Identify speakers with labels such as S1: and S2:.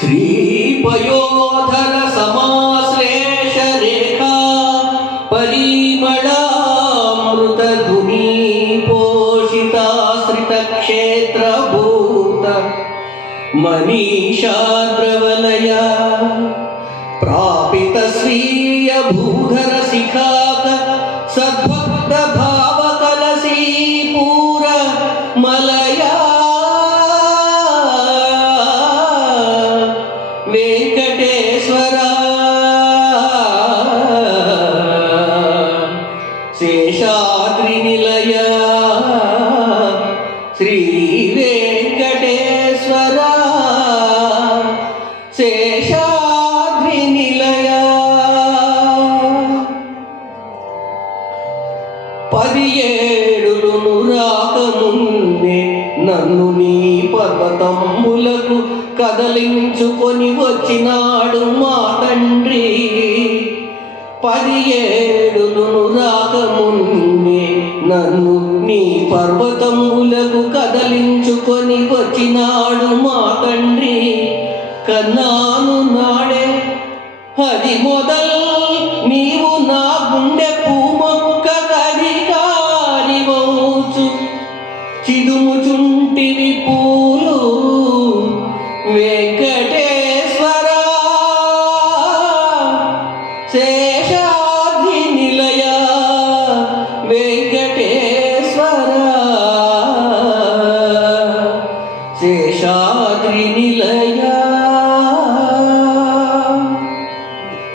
S1: శ్రీపయోధర సమాశ్లేష రేఖా పరిమళామృత ధుని పోషితాశ్రిత క్షేత్రభూత మనీషాద్రవలయ శేషాద్రి నిలయ శ్రీ వెంకటేశ్వర శేషాద్రి నిలయ పది ఏడులును రాకముందే నన్ను నీ పర్వతములకు కదలించుకొని వచ్చినాడు మా తండ్రి. పది రాకమున్నే నన్ను నీ పర్వతములకు కదలించుకొని వచ్చినాడు మా తండ్రి. కన్నాను నాడే అది మొదలు నీవు నా గుండె పూమొక్క కదిగారి వచ్చు చిదుముచుంటివి పూలు వెంకటేశ్వరా. సే शेषाद्रिनिल